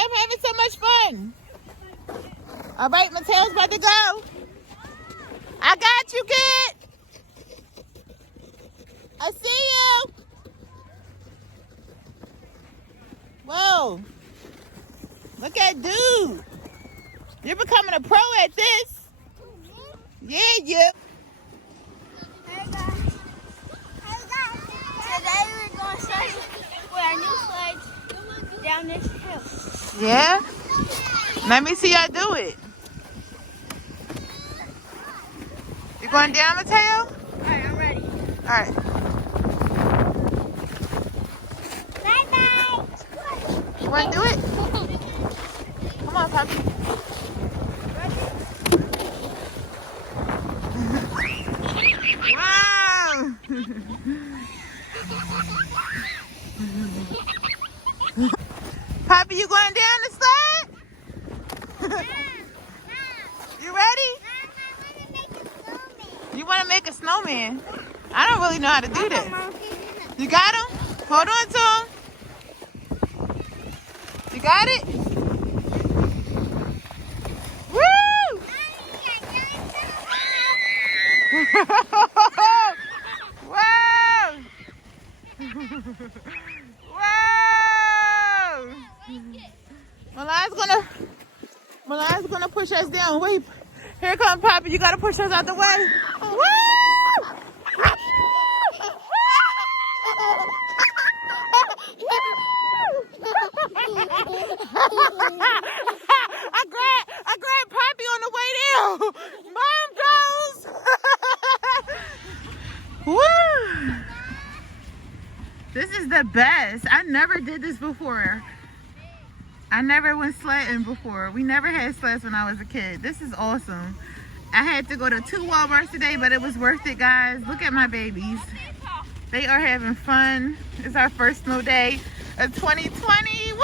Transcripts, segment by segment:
I'm having so much fun. All right, Mateo's about to go. I got you, kid. I see you. Whoa. Look at dude. You're becoming a pro at this. Yeah, you. Hey guys. Today we're going sledding with our new sledge down this hill. Yeah? Let me see y'all do it. You going down, Mateo? Alright, I'm ready. All right. Bye-bye. You want to do it? Come on, Poppy. Wow! Poppy, you going down the slide? You ready? You want to make a snowman? I don't really know how to do that. You got him? Hold on to him. You got it? Woo! Wow! Wow! Milan's gonna push us down. Wait, here come Poppy. You gotta push us out the way. Woo! I grabbed Poppy on the way down. Mom goes. Woo! This is the best. I never did this before. I never went sledding before. We never had sleds when I was a kid. This is awesome. I had to go to 2 Walmarts today, but it was worth it, guys. Look at my babies. They are having fun. It's our first snow day of 2020. Woo!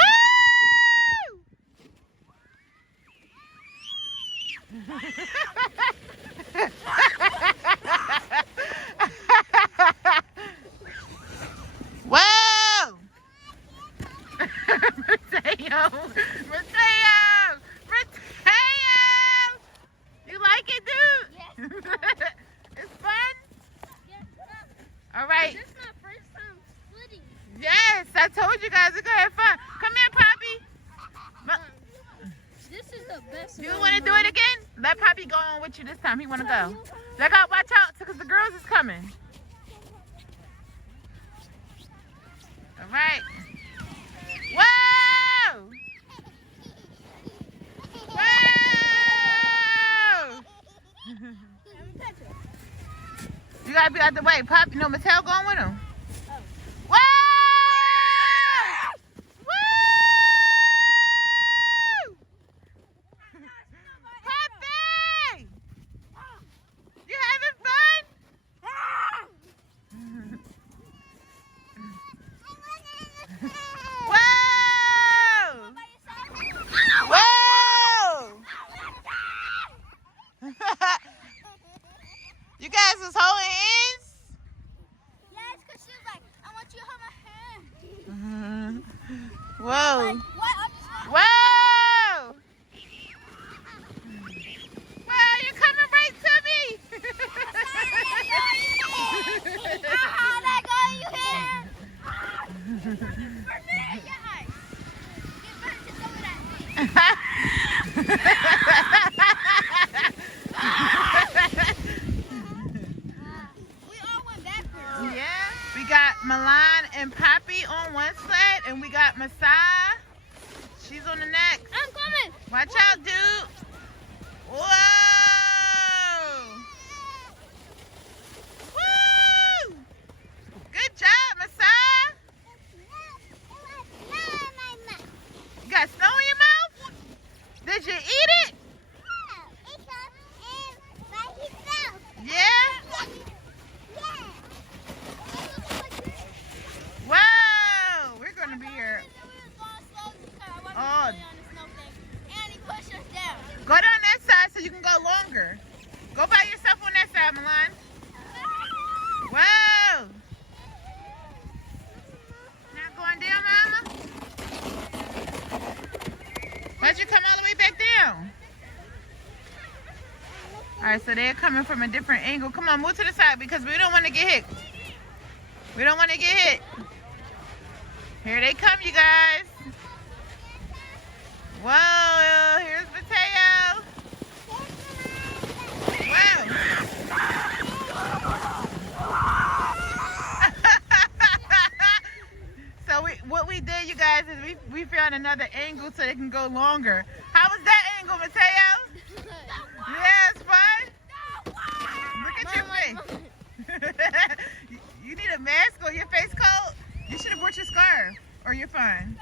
Whoa! Mateo! You like it, dude? Yes. It's fun? Yes. All right. This is my first time sledding. Yes, I told you guys we're gonna have fun. Come here, Poppy. This is the best. You want to do it again? Let Poppy go on with you this time. He want to go. Look out, watch out, because the girls is coming. All right. Whoa! Whoa! You gotta be out the way. Poppy, no, Mateo going with him. Whoa! Woo! Poppy! You having fun? Whoa! Whoa! You guys was holding hands? Yes, because she was like, I want you to hold my hand. Whoa. Like, what? Whoa! Wow, you're coming right to me! How that go you here? For me, yeah. Get back to some of that. We all went backwards. Yeah, we got Milan and Poppy on one sled, and we got Masai. She's on the next. I'm coming. Watch out, dude. Whoa! Woo! Good job, Masai. You got snow in your mouth? Did you eat it? Yeah? Whoa! We're going to be here. Oh. Go down that side so you can go longer. right, so they're coming from a different angle. Come on, move to the side because we don't want to get hit. We don't want to get hit. Here they come, you guys. Whoa, here's Mateo. Wow. So what we did, you guys, is we found another angle so they can go longer. How was that angle, Mateo? Yeah, it's fun. Look at your face. You need a mask or your face coat? You should have brought your scarf, or you're fine.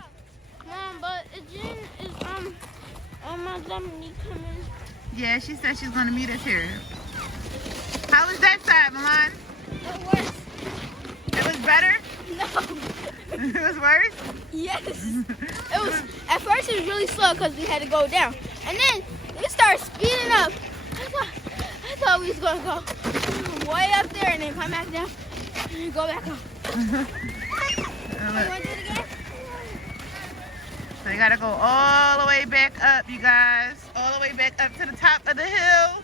Mom, but Jen is my Dominique coming. Yeah, she said she's gonna meet us here. How was that side, Milan? It was. It was better? No. It was worse? Yes. It was. At first, it was really slow because we had to go down, and then we started speeding up. I thought we was gonna go way up there and then come back down and go back up. You want to do it again? So you gotta go all the way back up, you guys. All the way back up to the top of the hill.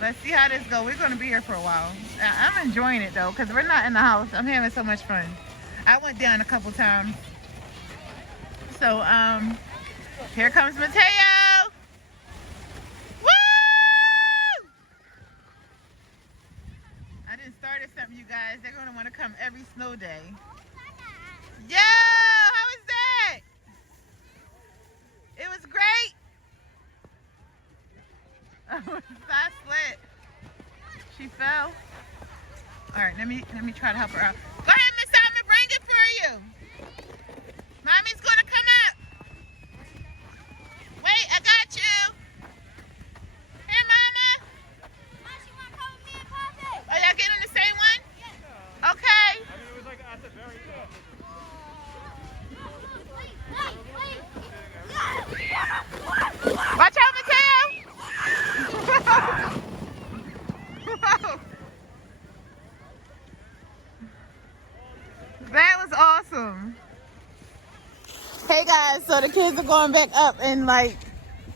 Let's see how this goes. We're gonna be here for a while. I'm enjoying it though, because we're not in the house. I'm having so much fun. I went down a couple times. So, here comes Mateo. Woo! I just started something, you guys. They're gonna want to come every snow day. Yo, how was that? It was great. Oh, I slid. She fell. All right, let me try to help her out. Go ahead, Miss Simon, bring it for you. Mommy's gonna come up. Wait, I got you. Here, Mama. Mom, she want to come with me and Poppy. Are y'all getting on the same one? Okay. I mean, it was like at the very top. Watch out, Mateo. That was awesome. Hey guys, so the kids are going back up and like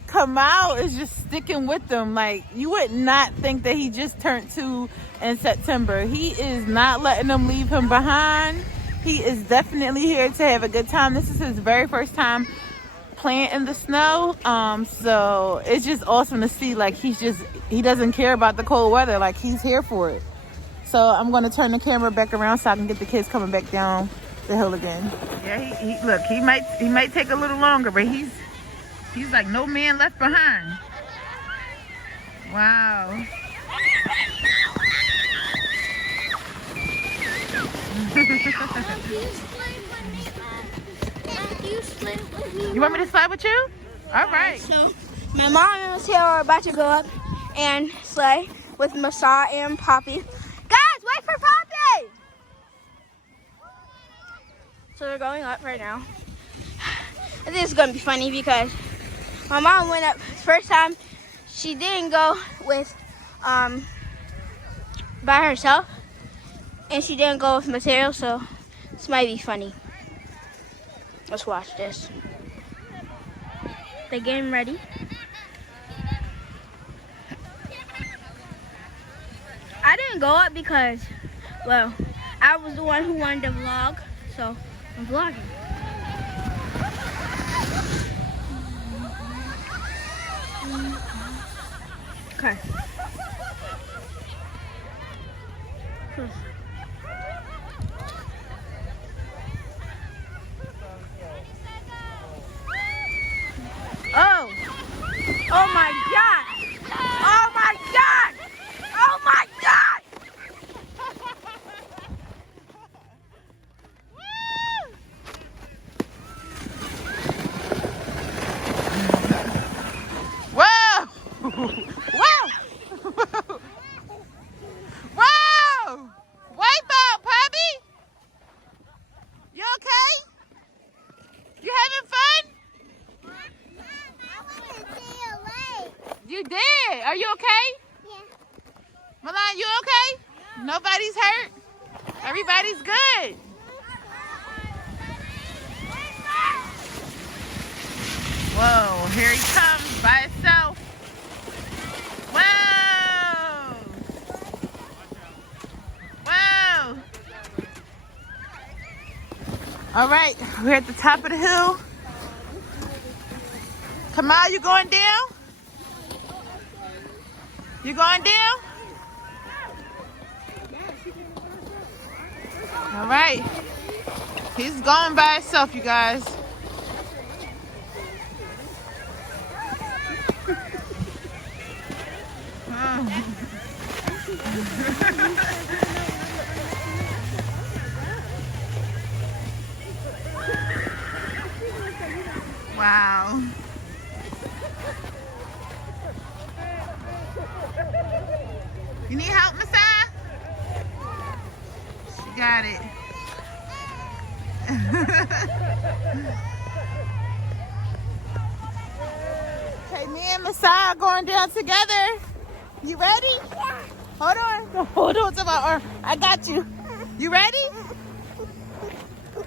Kamau is just sticking with them. Like you would not think that he just turned 2 in September. He is not letting them leave him behind. He is definitely here to have a good time. This is his very first time playing in the snow. So it's just awesome to see like he doesn't care about the cold weather. Like he's here for it. So I'm going to turn the camera back around so I can get the kids coming back down the hill again. Yeah, look, he might take a little longer, but he's like no man left behind. Wow. You want me to slide with you? All right. So my mom and Mateo are about to go up and slay with Masa and Poppy. Guys, wait for Poppy! So they're going up right now. I think it's gonna be funny because my mom went up first time. She didn't go with by herself, and she didn't go with Mateo. So this might be funny. Let's watch this. They're getting ready. I didn't go up because, well, I was the one who wanted to vlog, so I'm vlogging. Okay. Oh! Oh my God! Oh my God! Oh my God! Whoa! Whoa! Whoa! Wipe out, Poppy! You okay? You having fun? You did. Are you okay? Yeah. Milan, you okay? Nobody's hurt? Everybody's good. Whoa, here he comes by himself. All right, we're at the top of the hill. Kamau, you going down? You going down? All right. He's going by himself, you guys. Wow. You need help, Messiah? She got it. Okay, me and Messiah going down together. You ready? Yeah. Hold on. Hold on to my arm. I got you. You ready?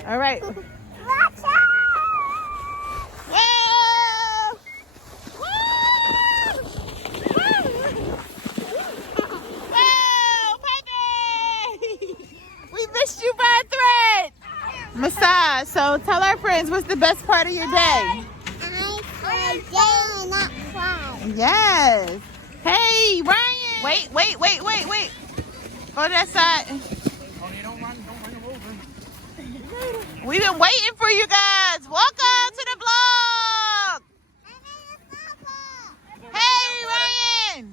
All right. Watch out! Whoa! Woo! Whoa, Piper! We missed you by a thread. Messiah, so tell our friends what's the best part of your day? Not fun. Yes. Hey, Ryan. Wait. Go to that side. Oh, you don't run them over. We've been waiting for you guys. Welcome to the vlog. Hey, Ryan.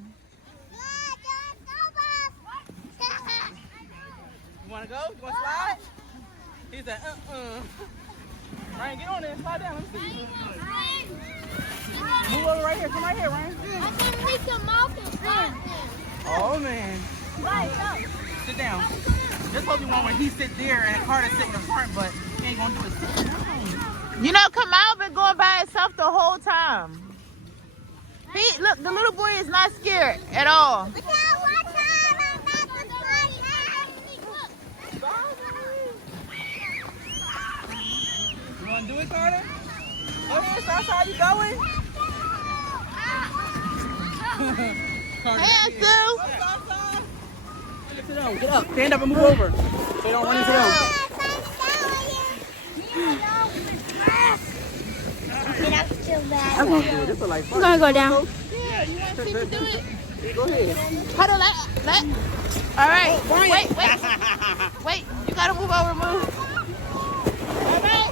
You want to go? You want to slide? He's like, Ryan, get on there. Slide down. Let me see. Move over right here. Come right here, Ryan. Oh, man. Sit down. This supposed to be one where he sit there and Carter sit in the front, but he ain't going to do it. Sit down. You know, Kamau been going by himself the whole time. Look, the little boy is not scared at all. You want to do it, Carter? Okay, so that's how you going? Hey, Sue. Sit down. Get up. Stand up and move over. So you don't run into them. I'm going to do it. This is like fun. I'm gonna go down. Yeah, you want to see me do it? Go ahead. Huddle, let. All right. Wait. You gotta move over, move. All right.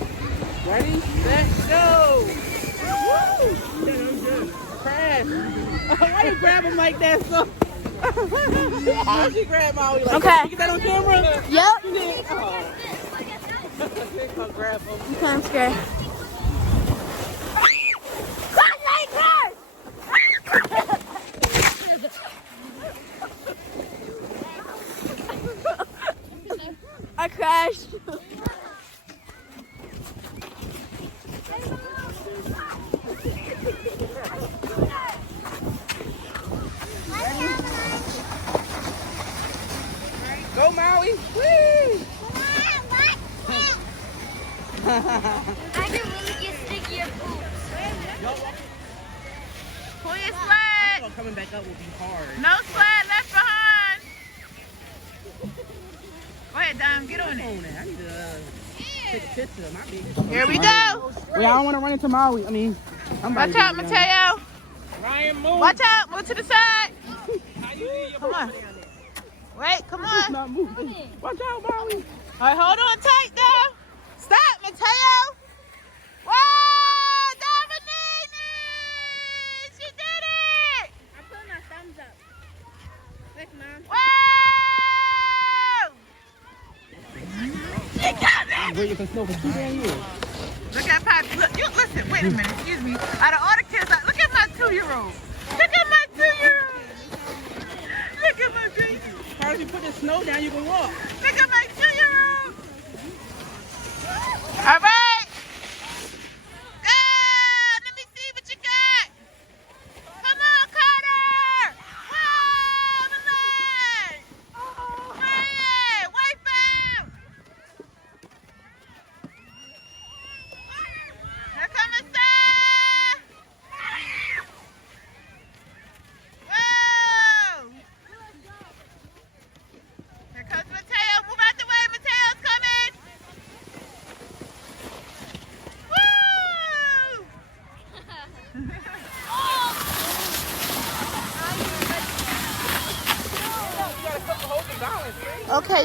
Ready, set, go! Woo! Crash! Why you grab him like that, so? How'd you grab Maui like Okay. that? You get that on camera? Yep. You did? Oh. Come grab him. Okay, I'm scared. I crashed. Go, Maui! Woo! I can really get stickier poops. Pull your I sled. know coming back up will be hard. No sled left behind. Go ahead, Dom. Get on it. I need to take a picture of my baby. Here we go. Wait, I don't want to run into Maui. I mean, I'm about Watch to out, be Mateo. Ryan, move. Watch out. Move to the side. How you leave your Come on. foot down there? Wait, come on. Not moving. Watch out, Maui. All right, hold on tight, though. Stop, Mateo. Whoa, Dominique! She did it! I put my thumbs up. Look, Mom. Whoa! She got it! I'm waiting for snow for 2 damn years. Look at Poppy. Look, you listen. Wait a minute. Excuse me. Out of all the kids, look at my 2-year-old. Look at my 2-year-old. Look at my baby. As far as you put the snow down, you can walk. Look at my 2-year-old. All right. Good. Let me see what you got. Come on, Carter. Whoa, relax. Ryan, wipe out. Here comes the sun. Whoa. Here comes Mateo.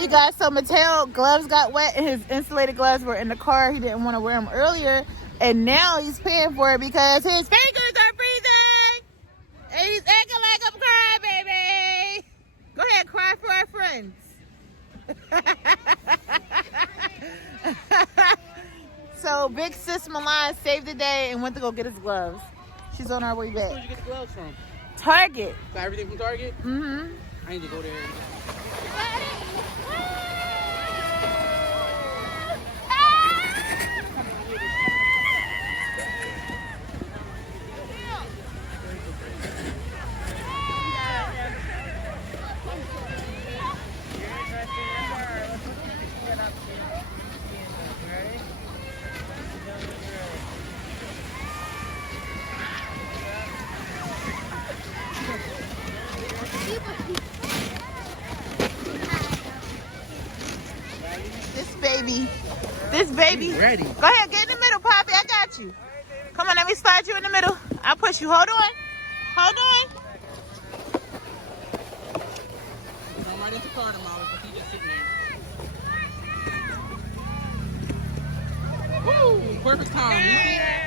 you guys, so Mateo gloves got wet and his insulated gloves were in the car. He didn't want to wear them earlier. And now he's paying for it because his fingers are freezing. And he's acting like I'm crying, baby. Go ahead, cry for our friends. So big sis Milan saved the day and went to go get his gloves. She's on our way back. Where did you get the gloves from? Target. Got everything from Target? Mm-hmm. I need to go there. This baby. Ready. Go ahead, get in the middle, Poppy. I got you. Come on, let me slide you in the middle. I'll push you. Hold on. Hold on. I'm right into car tomorrow, but he's just sitting there. Woo! Perfect time. Yeah.